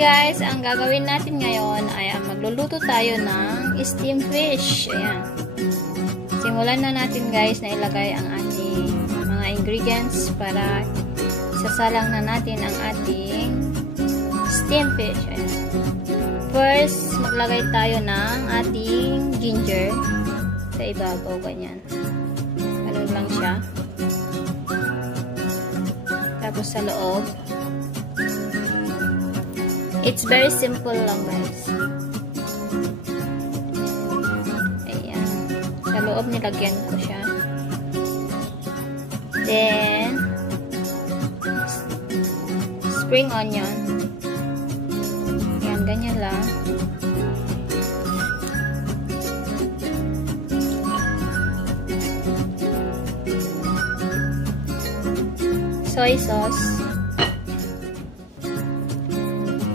guys, ang gagawin natin ngayon ay magluluto tayo ng steamed fish. Ayan. Simulan na natin guys na ilagay ang ating mga ingredients para isasalang na natin ang ating steamed fish. Ayan. First, maglagay tayo ng ating ginger sa ibabaw, ganyan. Ganun lang siya. Tapos sa loob. It's very simple lang guys. Ayan. Sa loob nilagyan ko siya. Then, spring onion. Ayan, ganyan lang. Soy sauce.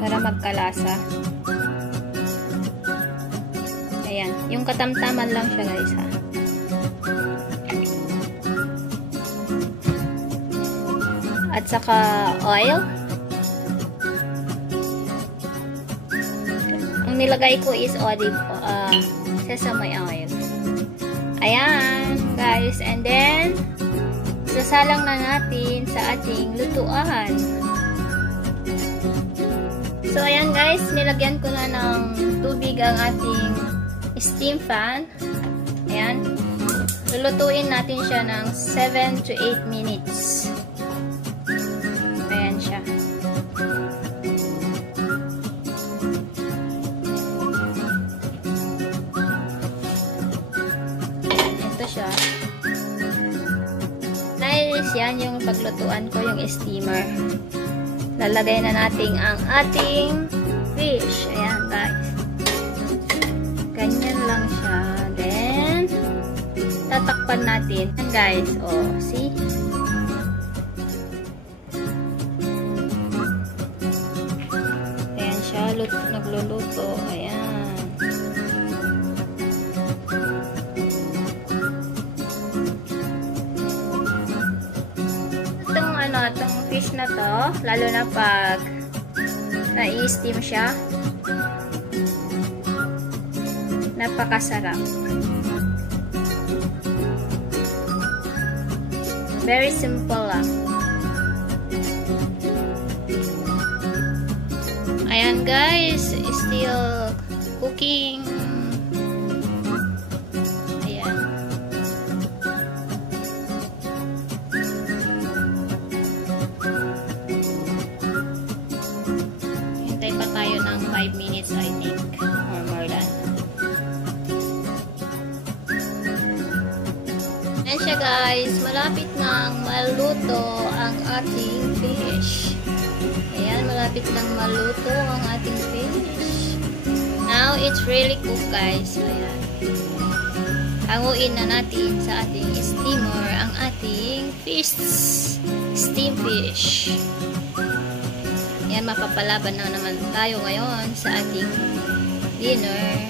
Para magkalasa. Ayan. Yung katamtaman lang siya guys ha. At saka oil. Ang nilagay ko is sesame oil. Ayan guys. And then sasalang na natin sa ating lutuan. So, ayan guys, nilagyan ko na ng tubig ang ating steam fan. Ayan. Lulutuin natin siya ng 7 to 8 minutes. Ayan siya. Ito siya. Nice, yan yung paglutuan ko, yung steamer. Lalagay na natin ang ating fish. Ayan guys. Ganyan lang siya. Then, tatakpan natin. Ayan guys. Oh, see? Ayan siya. Nagluluto. Ayan. Itong fish na to, lalo na pag na-i-steam siya, napakasarap. Very simple lang. Ayan guys, still cooking. Pa tayo ng 5 minutes I think, or more than. Ayan siya guys, malapit nang maluto ang ating fish. Ayan, malapit nang maluto ang ating fish. Now, it's really cooked guys. Ayan. Hanguin na natin sa ating steamer ang ating fish. Steam fish. Yan, mapapalaban na naman tayo ngayon sa ating dinner.